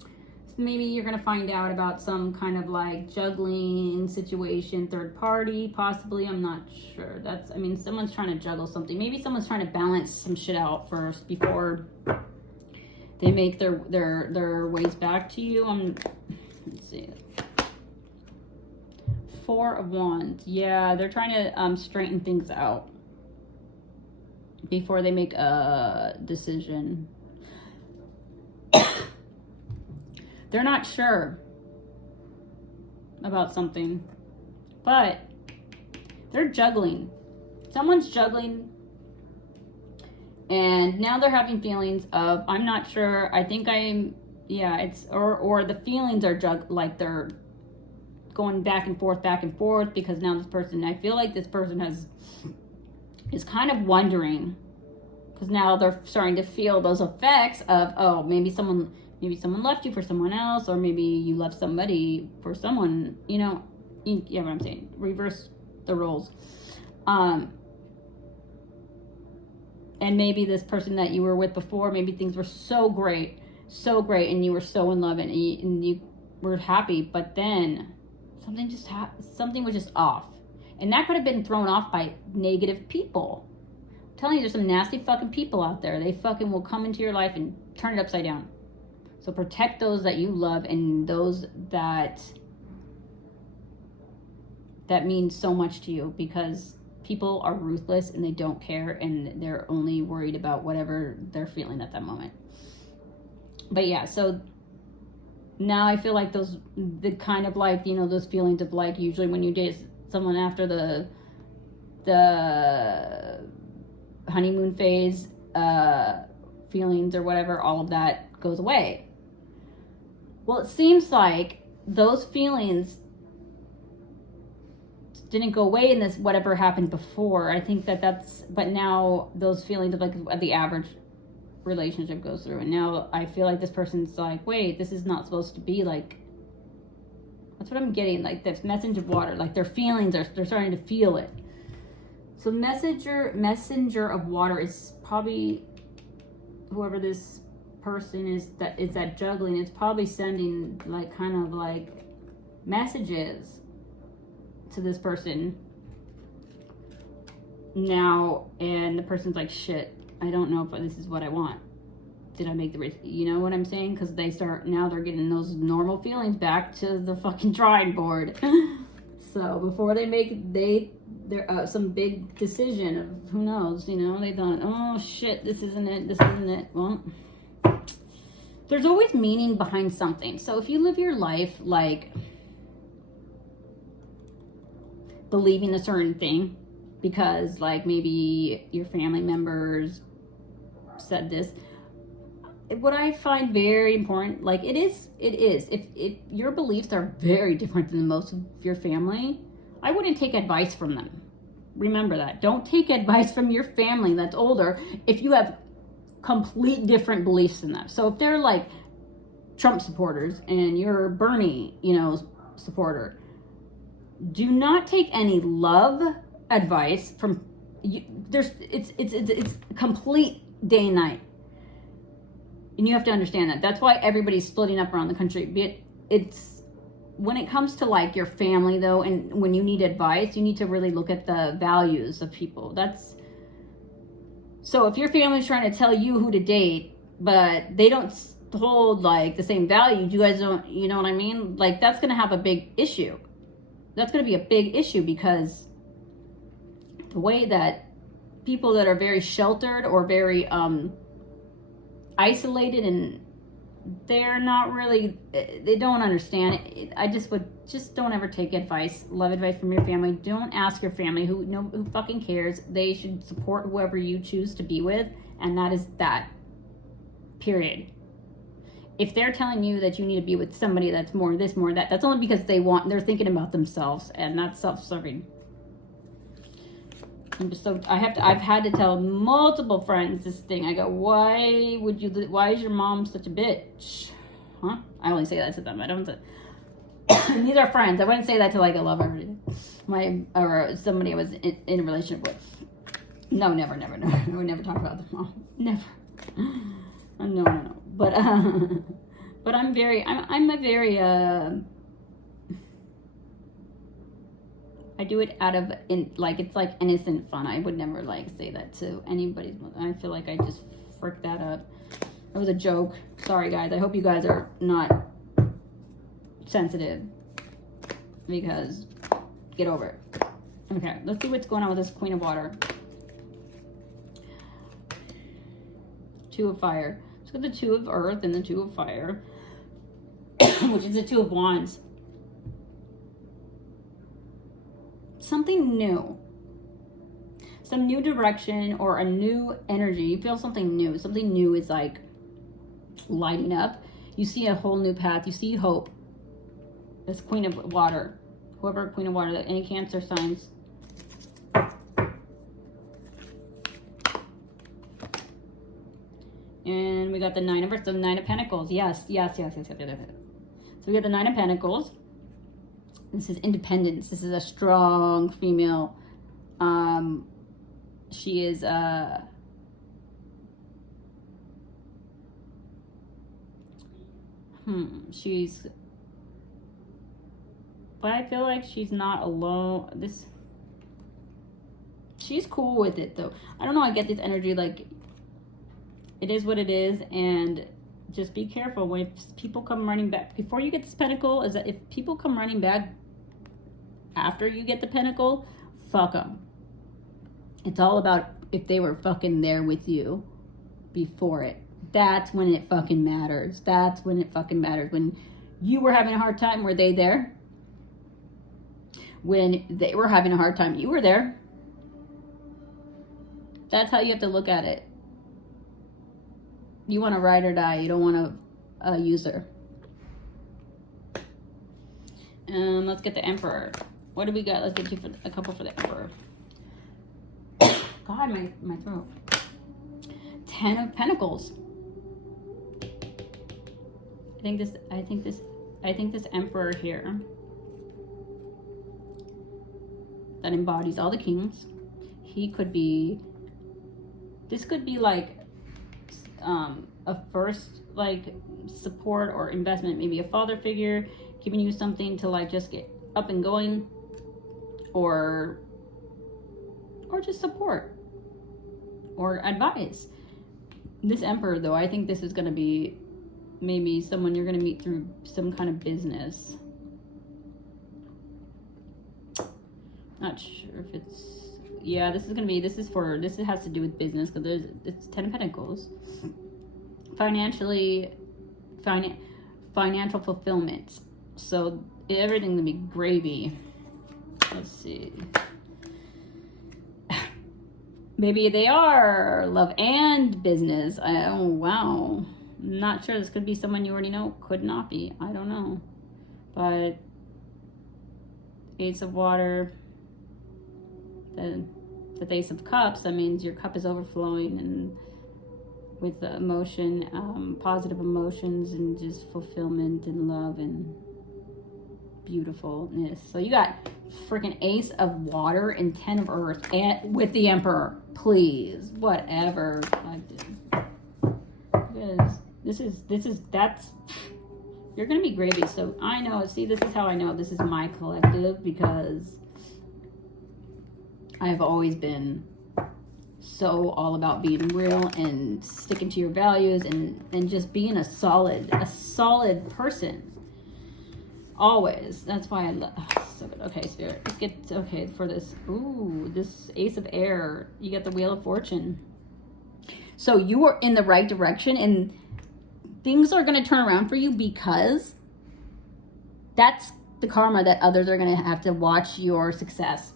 So maybe you're going to find out about some kind of like juggling situation, third party, possibly. I'm not sure. I mean, someone's trying to juggle something. Maybe someone's trying to balance some shit out first before they make their ways back to you. Let's see. 4 of Wands. Yeah, they're trying to straighten things out before they make a decision. They're not sure about something, but they're juggling. Someone's juggling, and now they're having feelings of, I'm not sure, I think I'm, yeah, it's, or the feelings are like they're going back and forth, because now this person, I feel like this person is kind of wondering, because now they're starting to feel those effects of, oh, maybe someone left you for someone else, or maybe you left somebody for someone, you know what I'm saying, reverse the roles. And maybe this person that you were with before, maybe things were so great, and you were so in love, and you were happy, but then something was just off. And that could have been thrown off by negative people. I'm telling you, there's some nasty fucking people out there. They fucking will come into your life and turn it upside down. So protect those that you love, and those that mean so much to you, because people are ruthless and they don't care, and they're only worried about whatever they're feeling at that moment. But yeah, so now I feel like the kind of like, those feelings of like, usually when you date someone after the honeymoon phase, feelings or whatever, all of that goes away. Well, it seems like those feelings didn't go away in this whatever happened before. I think but now those feelings of like the average relationship goes through, and now I feel like this person's like, wait, this is not supposed to be like. That's what I'm getting, like this message of water, like their feelings they're starting to feel it. So messenger of water is probably whoever this person is that juggling. It's probably sending like kind of like messages to this person now, and the person's like, shit, I don't know if this is what I want. Did I make the risk? You know what I'm saying? Because they're getting those normal feelings back to the fucking drawing board. So before they make some big decision of who knows, you know, they thought, oh shit, this isn't it. Well, there's always meaning behind something. So if you live your life like believing a certain thing because like maybe your family members said this, what I find very important, like it is, if your beliefs are very different than most of your family, I wouldn't take advice from them. Remember that. Don't take advice from your family that's older if you have complete different beliefs than them. So if they're like Trump supporters and you're Bernie, you know, supporter, do not take any love advice from you. It's complete day and night. And you have to understand that. That's why everybody's splitting up around the country. It's when it comes to like your family though, and when you need advice, you need to really look at the values of people. So if your family's trying to tell you who to date, but they don't hold like the same values, you guys don't, you know what I mean? Like that's going to have a big issue. That's going to be a big issue because the way that people that are very sheltered or very, isolated and they're not really, they don't understand it. I just don't ever take love advice from your family. Don't ask your family who fucking cares. They should support whoever you choose to be with, and that is that, period. If they're telling you that you need to be with somebody that's more this, more that, that's only because they're thinking about themselves, and that's self-serving. I've had to tell multiple friends this thing. I go, why is your mom such a bitch? Huh? I only say that to them. I don't these are friends. I wouldn't say that to like a lover or somebody I was in a relationship with. No, never. I would never talk about the mom. Never. No. But I'm a very I do it out of it's like innocent fun. I would never like say that to anybody's mother. I feel like I just fricked that up. It was a joke. Sorry guys. I hope you guys are not sensitive because get over it. Okay, let's see what's going on with this Queen of Water. Two of Fire. Let's get the Two of Earth and the Two of Fire, which is the Two of Wands. Something new, some new direction or a new energy. You feel something new. Something new is like lighting up. You see a whole new path. You see hope. This Queen of Water, whoever Queen of Water, any Cancer signs. And we got the Nine of Pentacles. Yes. So we got the Nine of Pentacles. This is independence. This is a strong female. She is but I feel like she's not alone. She's cool with it though. I don't know, I get this energy like it is what it is, and just be careful when people come running back before you get this pentacle. Is that if people come running back after you get the pentacle, fuck them. It's all about if they were fucking there with you before it. That's when it fucking matters. When you were having a hard time, were they there? When they were having a hard time, you were there. That's how you have to look at it. You want to ride or die. You don't want to use her. Let's get the Emperor. What do we got? Let's get you for a couple for the Emperor. God, my throat. 10 of Pentacles. I think this Emperor here that embodies all the kings. He could be. This could be like a first like support or investment, maybe a father figure giving you something to like just get up and going, or just support or advice. This Emperor though, I think this is going to be maybe someone you're going to meet through some kind of business. Not sure if it's, yeah, this has to do with business, because it's 10 of Pentacles. Financial fulfillment. So everything to be gravy. Let's see. Maybe they are love and business. Oh, wow. Not sure. This could be someone you already know. Could not be. I don't know. But Ace of Water, the Ace of Cups, that means your cup is overflowing and with the emotion, positive emotions and just fulfillment and love and beautifulness. So you got freaking Ace of Water and 10 of Earth and with the Emperor. Please, whatever. That's you're gonna be gravy. So I know, see, this is how I know this is my collective, because I've always been so all about being real and sticking to your values and just being a solid person. Always. That's why I love, so good. Okay, Spirit. Let's get, okay, for this. Ooh, this Ace of Air. You got the Wheel of Fortune. So you are in the right direction and things are going to turn around for you, because that's the karma that others are going to have to watch your success.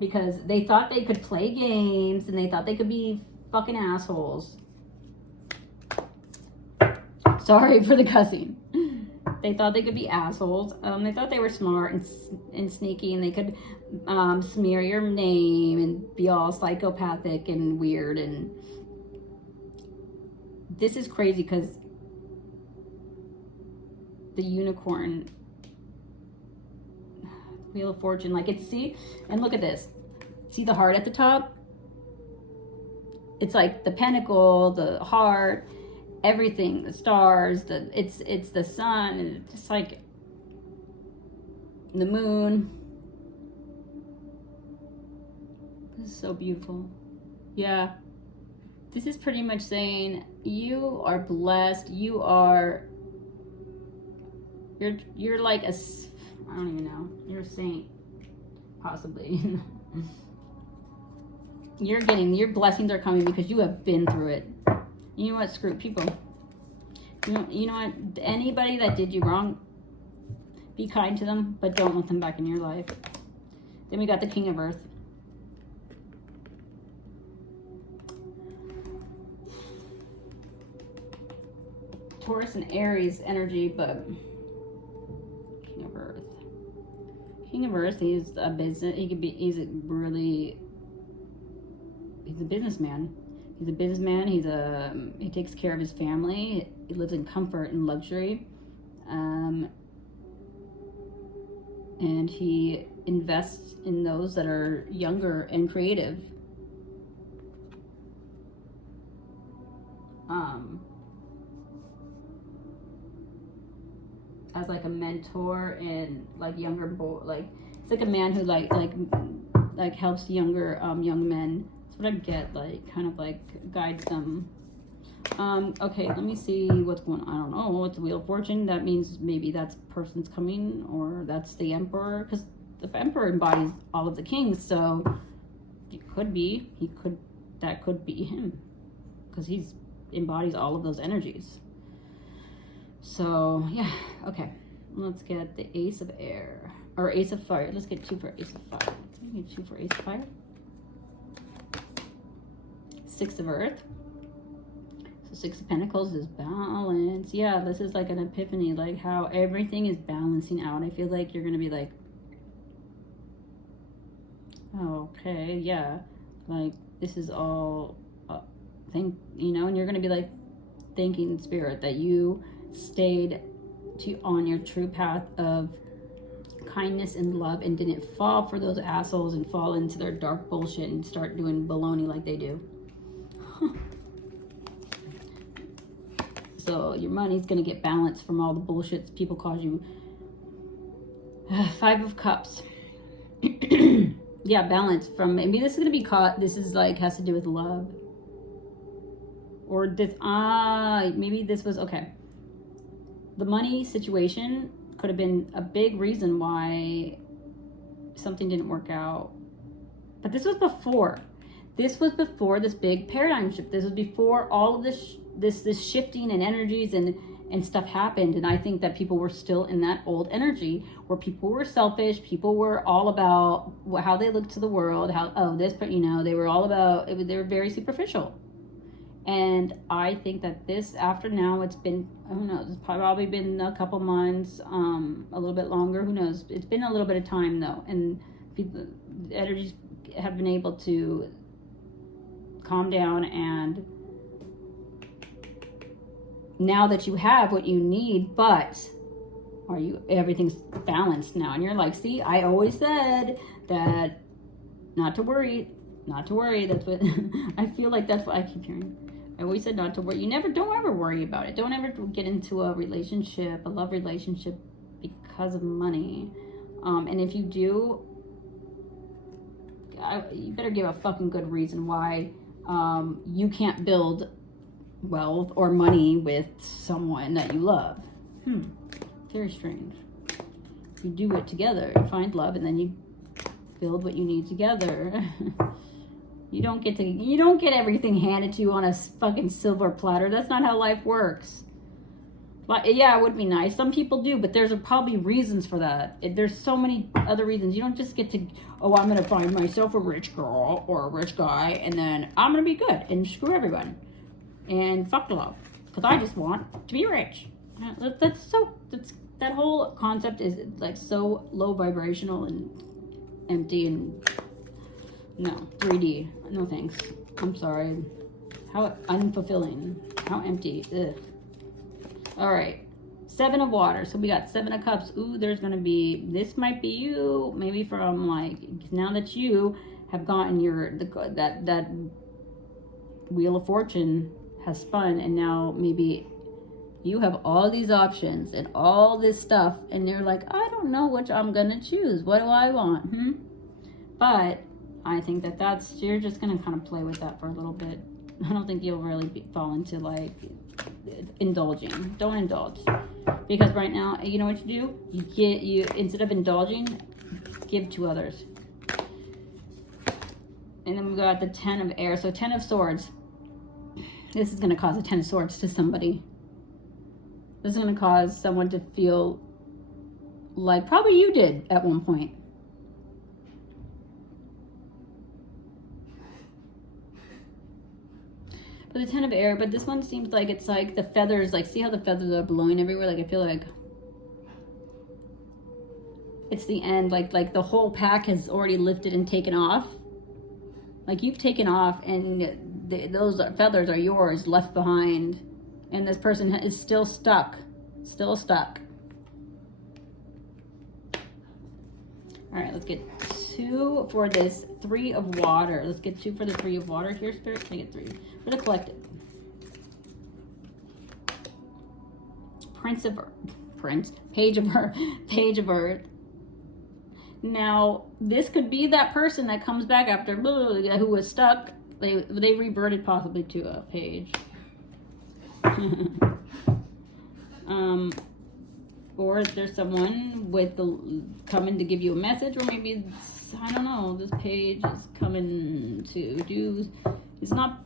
Because they thought they could play games and they thought they could be fucking assholes. Sorry for the cussing. They thought they could be assholes. They thought they were smart and sneaky, and they could smear your name and be all psychopathic and weird. And this is crazy, because the Unicorn, Wheel of Fortune, like it's, see, and look at this. See the heart at the top? It's like the pentacle, the heart, everything, the stars, it's the sun, and it's just like the moon. This is so beautiful. Yeah. This is pretty much saying you are blessed. You're like a, I don't even know. You're a saint, possibly. Your blessings are coming because you have been through it. You know what? Screw people. You know what? Anybody that did you wrong, be kind to them, but don't want them back in your life. Then we got the King of Earth. Taurus and Aries energy, but King of Earth. King of Earth, he's a business. He's a businessman. He's a businessman. He takes care of his family. He lives in comfort and luxury, and he invests in those that are younger and creative. As like a mentor and like younger boy, like it's like a man who like helps younger young men. That's what I get, like kind of like guides them. Okay, let me see what's going on. I don't know. What's the Wheel of Fortune? That means maybe that person's coming, or that's the Emperor, because the Emperor embodies all of the kings. So it could be that could be him, because he's embodies all of those energies. So yeah, okay. Let's get the Ace of Air or Ace of Fire. Let's get 2 for Ace of Fire. Let's get 2 for Ace of Fire. 6 of Earth. So 6 of Pentacles is balance. Yeah, this is like an epiphany, like how everything is balancing out. I feel like you're going to be like, okay, yeah, like this is all, and you're going to be like thanking Spirit that you stayed on your true path of kindness and love and didn't fall for those assholes and fall into their dark bullshit and start doing baloney like they do. So your money's gonna get balanced from all the bullshit people cause you. 5 of Cups. Yeah, balance from, maybe this is gonna be caught, this is like, has to do with love. Or this, maybe this was, okay. The money situation could have been a big reason why something didn't work out. But this was before. This was before this big paradigm shift. This was before all of this shifting and energies and stuff happened. And I think that people were still in that old energy where people were selfish. People were all about how they looked to the world. They were all about, they were very superficial. And I think that this, after now, it's been, I don't know, it's probably been a couple months, a little bit longer, who knows. It's been a little bit of time though. And people, energies have been able to calm down, and now that you have what you need, but everything's balanced now. And you're like, see, I always said that not to worry. That's what, I feel like that's what I keep hearing. I always said not to worry. Don't ever worry about it. Don't ever get into a relationship, a love relationship, because of money. And if you do, you better give a fucking good reason why you can't build wealth or money with someone that you love. Very strange. You do it together. You find love, and then you build what you need together. You don't get everything handed to you on a fucking silver platter. That's not how life works. Like, yeah, it would be nice. Some people do, but there's probably reasons for that. There's so many other reasons. You don't just get to, I'm going to find myself a rich girl or a rich guy, and then I'm going to be good and screw everyone and fuck love, because I just want to be rich. That whole concept is like so low vibrational and empty and no, 3D. No thanks. I'm sorry. How unfulfilling. How empty. Ugh. All right. 7 of Water. So we got 7 of Cups. Ooh, there's going to be, this might be you. Maybe from like, now that you have gotten that Wheel of Fortune has spun, and now maybe you have all these options and all this stuff, and you're like, I don't know which I'm going to choose. What do I want? But I think you're just going to kind of play with that for a little bit. I don't think you'll really fall into like indulging. Don't indulge. Because right now, you know what you do? You instead of indulging, give to others. And then we got the 10 of Air. So 10 of Swords. This is going to cause a 10 of Swords to somebody. This is going to cause someone to feel like probably you did at one point. But the 10 of Air, but this one seems like it's like the feathers, like see how the feathers are blowing everywhere? Like I feel like it's the end, like the whole pack has already lifted and taken off. Like you've taken off, and those feathers are yours, left behind. And this person is still stuck. Still stuck. All right, let's get 2 for this 3 of Water. Let's get 2 for the 3 of Water here, Spirit. Can I get 3? For the collective. Page of Earth. Now, this could be that person that comes back after who was stuck. They reverted possibly to a page. Or there's someone coming to give you a message, or maybe I don't know. This page is coming to do. It's not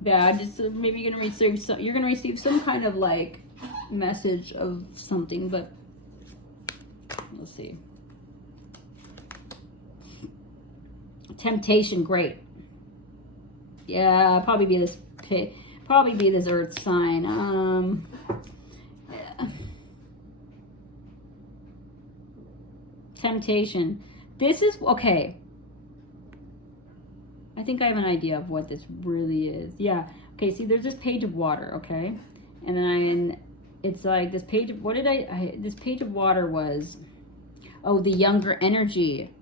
bad. Just maybe you're gonna receive some kind of like message of something, but let's see. Temptation, great. Yeah, probably probably be this earth sign. Yeah. Temptation. This is, okay. I think I have an idea of what this really is. Yeah. Okay, see, there's this page of water, okay? And then it's like this page of, what did this page of water was, oh, the younger energy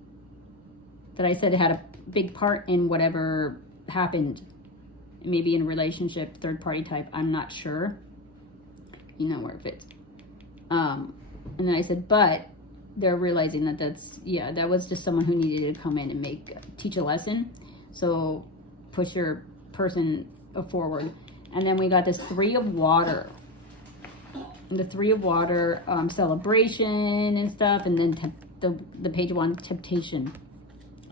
that I said had a big part in whatever happened. Maybe in a relationship, third party type, I'm not sure. You know where it fits. And then I said, but they're realizing that that was just someone who needed to come in and teach a lesson. So push your person forward. And then we got this 3 of water. And the 3 of water, celebration and stuff. And then the page of one, temptation.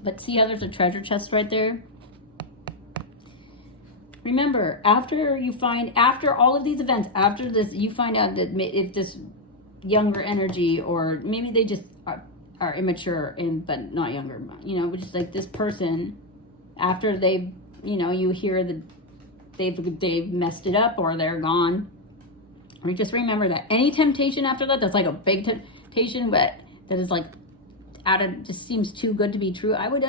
But see how there's a treasure chest right there? Remember, after all of these events, after this, you find out that if this younger energy, or maybe they just are immature but not younger, just like this person, after they, you hear that they've messed it up or they're gone. Or just remember that any temptation after that's like a big temptation, but that is like just seems too good to be true. I would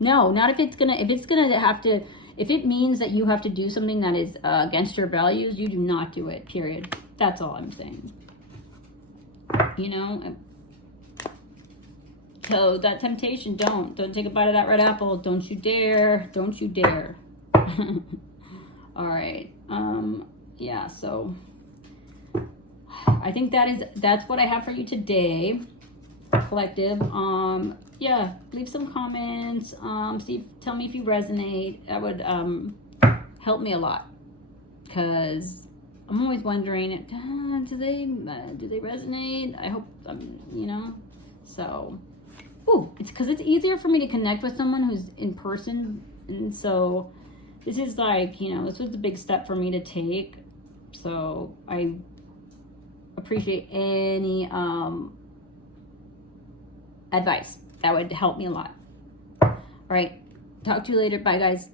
no, not if it means that you have to do something that is against your values, you do not do it, period. That's all I'm saying. So that temptation, don't take a bite of that red apple. Don't you dare. Don't you dare. All right. Yeah, so I think that's what I have for you today, collective. Yeah, leave some comments. Tell me if you resonate. That would help me a lot, because I'm always wondering, do they resonate? I hope So, it's because it's easier for me to connect with someone who's in person, and so this is like this was a big step for me to take. So I appreciate any advice. That would help me a lot. All right. Talk to you later. Bye, guys.